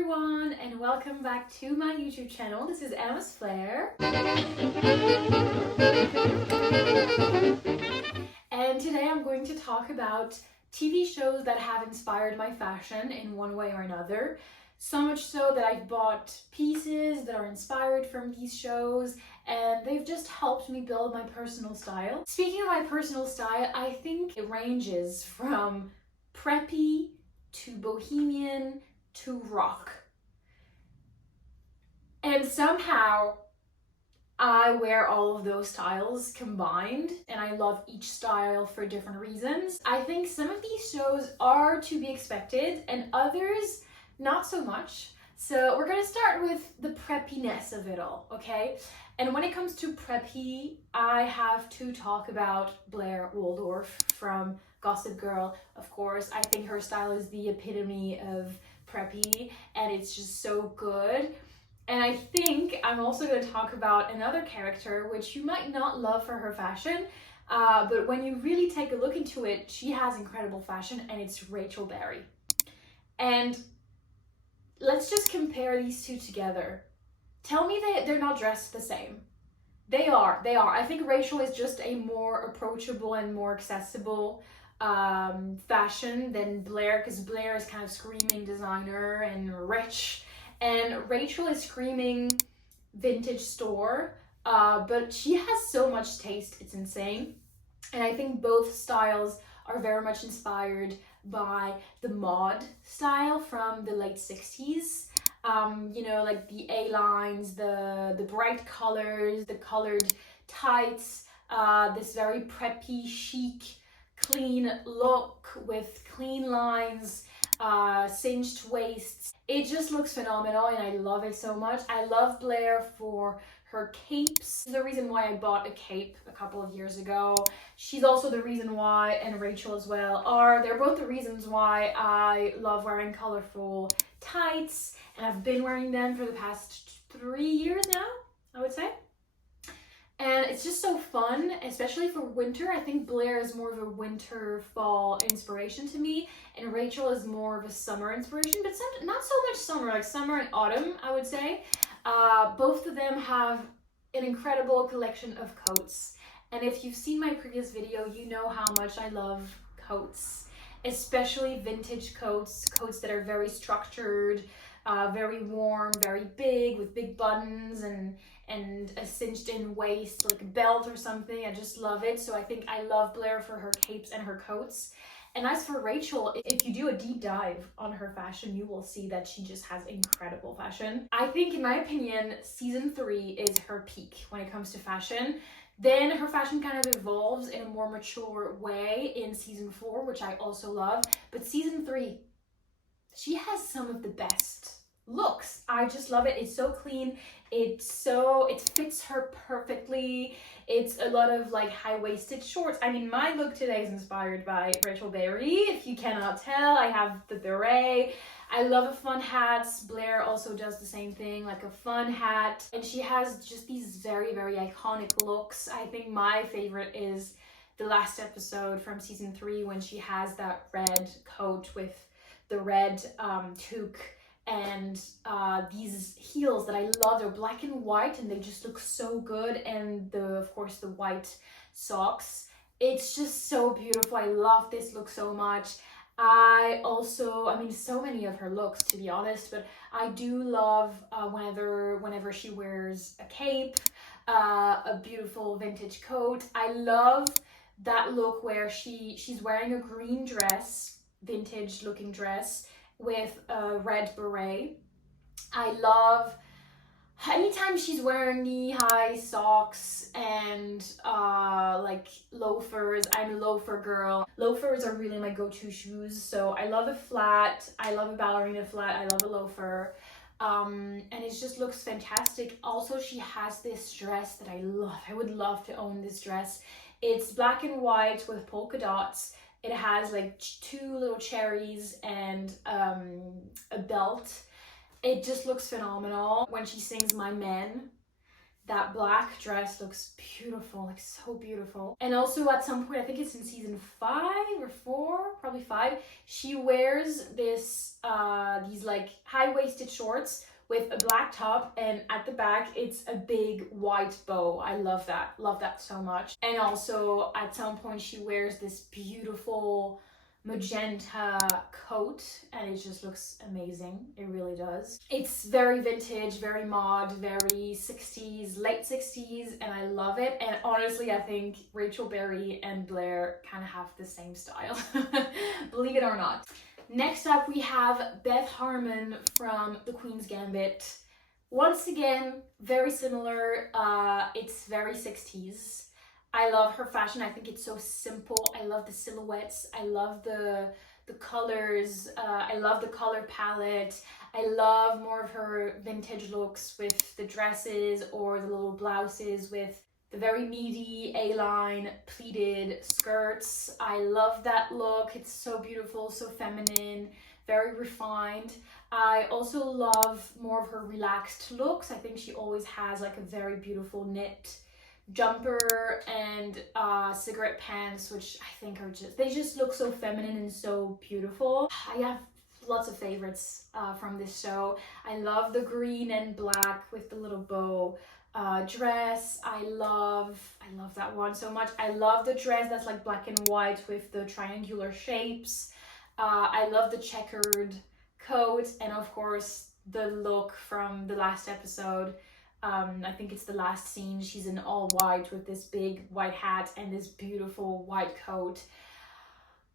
everyone, and welcome back to my YouTube channel. This is Emma's Blair. And today I'm going to talk about TV shows that have inspired my fashion in one way or another. So much so that I've bought pieces that are inspired from these shows, and they've just helped me build my personal style. Speaking of my personal style, I think it ranges from preppy to bohemian to rock. And somehow I wear all of those styles combined, and I love each style for different reasons. I think some of these shows are to be expected and others not so much. So we're gonna start with the preppiness of it all, okay? And when it comes to preppy, I have to talk about Blair Waldorf from Gossip Girl, of course. I think her style is the epitome of preppy, and it's just so good. And I think I'm also going to talk about another character which you might not love for her fashion, but when you really take a look into it, she has incredible fashion, and it's Rachel Berry. And let's just compare these two together. Tell me that they're not dressed the same. They are. I think Rachel is just a more approachable and more accessible fashion than Blair, because Blair is kind of screaming designer and rich, and Rachel is screaming vintage store, but she has so much taste, it's insane. And I think both styles are very much inspired by the mod style from the late 60s. You know, like the A-lines, the bright colors, the colored tights, this very preppy, chic, clean look with clean lines, cinched waists. It just looks phenomenal, and I love it so much. I love Blair for her capes. The reason why I bought a cape a couple of years ago. She's also the reason why, and Rachel as well, they're both the reasons why I love wearing colorful tights, and I've been wearing them for the past 3 years now, I would say. And it's just so fun, especially for winter. I think Blair is more of a winter, fall inspiration to me, and Rachel is more of a summer inspiration, but not so much summer, like summer and autumn, I would say. Both of them have an incredible collection of coats. And if you've seen my previous video, you know how much I love coats, especially vintage coats that are very structured, very warm, very big, with big buttons and a cinched in waist, like a belt or something. I just love it. So I think I love Blair for her capes and her coats. And as for Rachel, if you do a deep dive on her fashion, you will see that she just has incredible fashion. I think, in my opinion, season 3 is her peak when it comes to fashion. Then her fashion kind of evolves in a more mature way in season 4, which I also love. But season 3, she has some of the best looks. I just love it. It's so clean. It fits her perfectly. It's a lot of like high-waisted shorts. I mean, my look today is inspired by Rachel Berry. If you cannot tell, I have the beret. I love a fun hat. Blair also does the same thing, like a fun hat. And she has just these very, very iconic looks. I think my favorite is the last episode from season 3 when she has that red coat with the red toque and these heels that I love. They're black and white, and they just look so good. And of course the white socks. It's just so beautiful. I love this look so much. I mean, so many of her looks, to be honest, but I do love whenever she wears a cape, a beautiful vintage coat. I love that look where she's wearing a green dress, vintage looking dress, with a red beret. I love anytime she's wearing knee-high socks and like loafers. I'm a loafer girl. Loafers are really my go-to shoes, so I love a flat, I love a ballerina flat, I love a loafer, and it just looks fantastic. Also, she has this dress that I love. I would love to own this dress. It's black and white with polka dots. It has like 2 little cherries and a belt. It just looks phenomenal. When she sings My Men, that black dress looks beautiful, like so beautiful. And also at some point, I think it's in season 5 or 4, probably 5, she wears this these like high high-waisted shorts with a black top, and at the back it's a big white bow. I love that so much. And also at some point she wears this beautiful magenta coat, and it just looks amazing. It really does. It's very vintage, very mod, very 60s, late 60s, and I love it. And honestly, I think Rachel Berry and Blair kind of have the same style, believe it or not. Next up, we have Beth Harmon from The Queen's Gambit. Once again, very similar. It's very 60s. I love her fashion. I think it's so simple. I love the silhouettes. I love the colors. I love the color palette. I love more of her vintage looks with the dresses or the little blouses with the very meaty A-line pleated skirts. I love that look. It's so beautiful, so feminine, very refined. I also love more of her relaxed looks. I think she always has like a very beautiful knit jumper and cigarette pants, which I think are they just look so feminine and so beautiful. I have lots of favorites from this show. I love the green and black with the little bow dress. I love that one so much. I love the dress that's like black and white with the triangular shapes. I love the checkered coat, and of course the look from the last episode. I think it's the last scene. She's in all white with this big white hat and this beautiful white coat.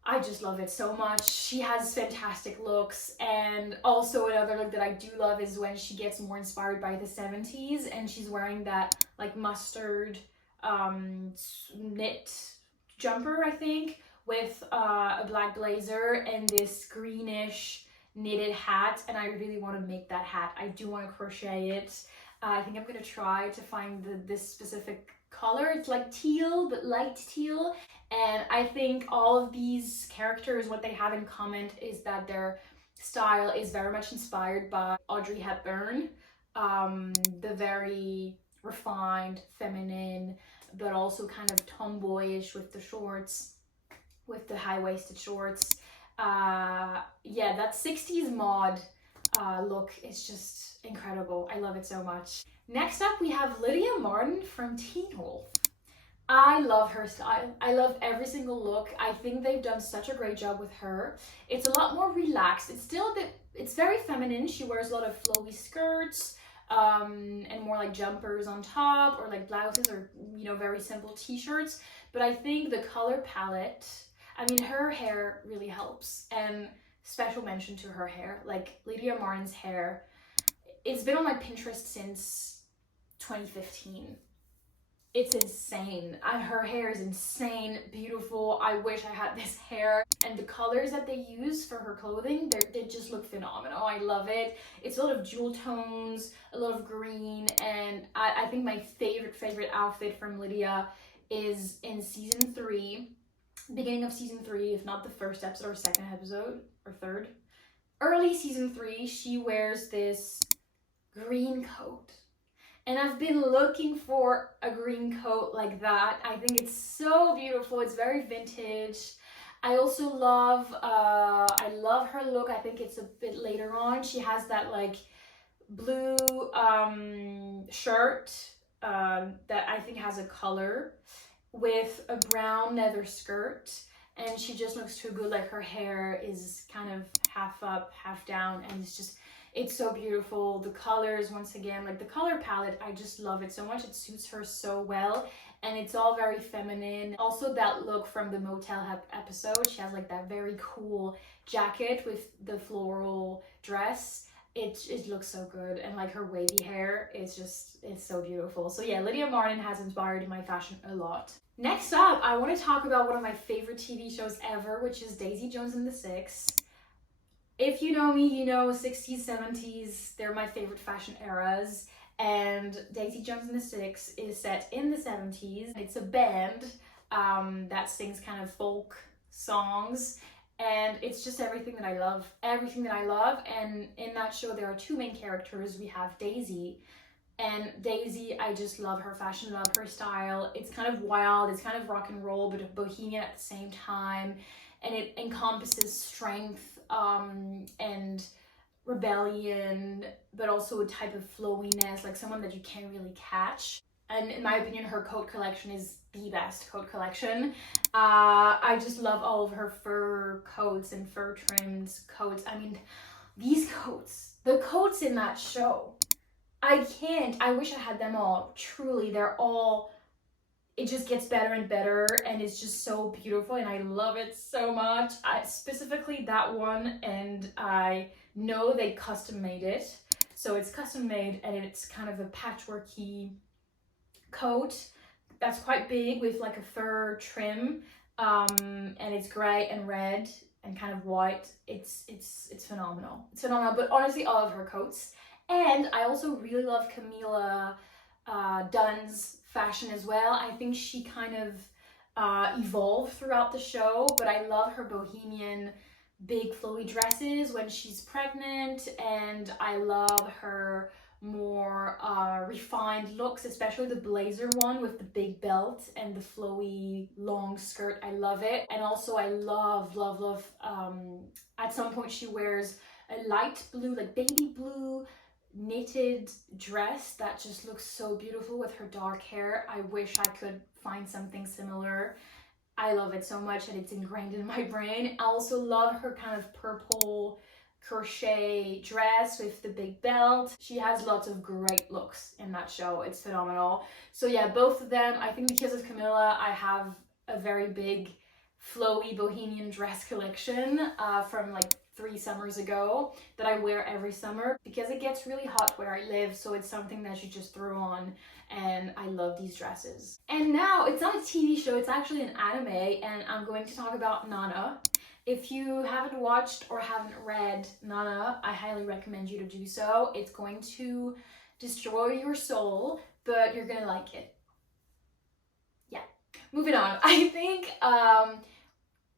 I just love it so much. She has fantastic looks. And also another look that I do love is when she gets more inspired by the 70s and she's wearing that like mustard knit jumper, I think, with a black blazer and this greenish knitted hat. And I really want to make that hat. I do want to crochet it. I think I'm going to try to find this specific color. It's like teal, but light teal. And I think all of these characters, what they have in common is that their style is very much inspired by Audrey Hepburn. The very refined, feminine, but also kind of tomboyish with the shorts, with the high-waisted shorts. Yeah, that 60s mod look is just incredible. I love it so much. Next up, we have Lydia Martin from Teen Wolf. I love her style. I love every single look. I think they've done such a great job with her. It's a lot more relaxed. It's still a bit, it's very feminine. She wears a lot of flowy skirts and more like jumpers on top, or like blouses, or, you know, very simple t-shirts. But I think the color palette, I mean, her hair really helps. And special mention to her hair. Like Lydia Martin's hair, it's been on my Pinterest since 2015. It's insane. Her hair is insane, beautiful. I wish I had this hair. And the colors that they use for her clothing, they just look phenomenal. I love it. It's a lot of jewel tones, a lot of green, and I think my favorite outfit from Lydia is in season 3, beginning of season 3, if not the first episode or second episode or third. Early season 3, she wears this green coat. And I've been looking for a green coat like that. I think it's so beautiful. It's very vintage. I also love, I love her look. I think it's a bit later on. She has that like blue shirt that I think has a color with a brown leather skirt. And she just looks too good. Like her hair is kind of half up, half down. And it's so beautiful. The colors, once again, like the color palette, I just love it so much. It suits her so well, and it's all very feminine. Also that look from the Motel episode, she has like that very cool jacket with the floral dress. It looks so good, and like her wavy hair is just, it's so beautiful. So yeah, Lydia Martin has inspired my fashion a lot. Next up, I want to talk about one of my favorite TV shows ever, which is Daisy Jones and the Six. If you know me, you know 60s, 70s, they're my favorite fashion eras. And Daisy Jones and the Six is set in the 70s. It's a band that sings kind of folk songs. And it's just everything that I love. Everything that I love. And in that show, there are 2 main characters. We have Daisy. And Daisy, I just love her fashion, love her style. It's kind of wild. It's kind of rock and roll, but bohemian at the same time. And it encompasses strength and rebellion, but also a type of flowiness, like someone that you can't really catch. And in my opinion, her coat collection is the best coat collection. I just love all of her fur coats and fur trimmed coats. I mean, these coats, the coats in that show, I can't. I wish I had them all. Truly, they're all, it just gets better and better, and it's just so beautiful, and I love it so much. Specifically that one, and I know they custom made it. So it's custom made, and it's kind of a patchworky coat that's quite big with like a fur trim, and it's gray and red and kind of white. It's phenomenal. It's phenomenal. But honestly, all of her coats. And I also really love Camila Dunn's fashion as well. I think she kind of evolved throughout the show, but I love her bohemian big flowy dresses when she's pregnant, and I love her more refined looks, especially the blazer one with the big belt and the flowy long skirt. I love it. And also I love at some point she wears a light blue, like baby blue knitted dress that just looks so beautiful with her dark hair. I wish I could find something similar. I love it so much, and it's ingrained in my brain. I also love her kind of purple crochet dress with the big belt. She has lots of great looks in that show. It's phenomenal. So yeah, both of them. I think because of Camila, I have a very big flowy bohemian dress collection from like 3 summers ago that I wear every summer because it gets really hot where I live, so it's something that you just throw on, and I love these dresses. And now it's not a TV show, it's actually an anime, and I'm going to talk about Nana. If you haven't watched or haven't read Nana, I highly recommend you to do so. It's going to destroy your soul, but you're gonna like it. Yeah. Moving on. I think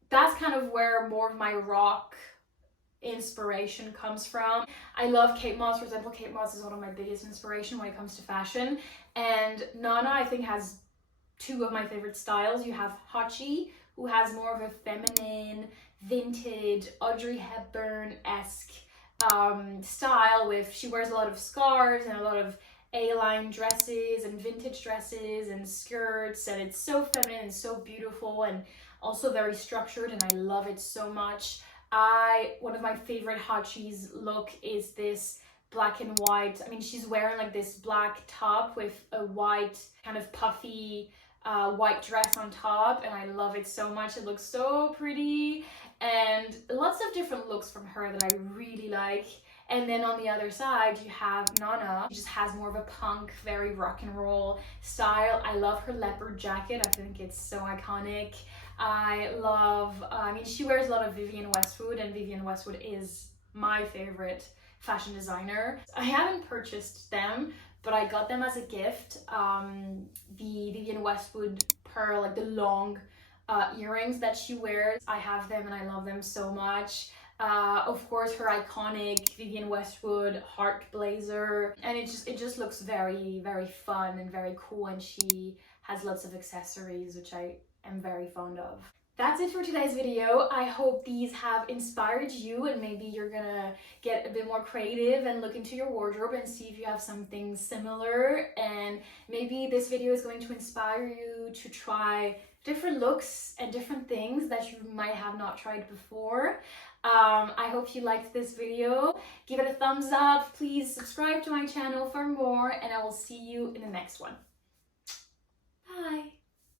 that's kind of where more of my rock inspiration comes from. I love Kate Moss. For example, Kate Moss is one of my biggest inspiration when it comes to fashion. And Nana, I think, has 2 of my favorite styles. You have Hachi, who has more of a feminine, vintage, Audrey Hepburn-esque style with, she wears a lot of scarves and a lot of A-line dresses and vintage dresses and skirts, and it's so feminine and so beautiful and also very structured, and I love it so much. One of my favorite Hachi's look is this black and white. I mean, she's wearing like this black top with a white kind of puffy white dress on top, and I love it so much. It looks so pretty, and lots of different looks from her that I really like. And then on the other side, you have Nana. She just has more of a punk, very rock and roll style. I love her leopard jacket. I think it's so iconic. I love, I mean, she wears a lot of Vivienne Westwood, and Vivienne Westwood is my favorite fashion designer. I haven't purchased them, but I got them as a gift. The Vivienne Westwood pearl, like the long earrings that she wears, I have them and I love them so much. Of course, her iconic Vivienne Westwood heart blazer, and it just looks very, very fun and very cool, and she has lots of accessories, which I am very fond of. That's it for today's video. I hope these have inspired you, and maybe you're gonna get a bit more creative and look into your wardrobe and see if you have something similar, and maybe this video is going to inspire you to try different looks and different things that you might have not tried before. I hope you liked this video. Give it a thumbs up. Please subscribe to my channel for more, and I will see you in the next one.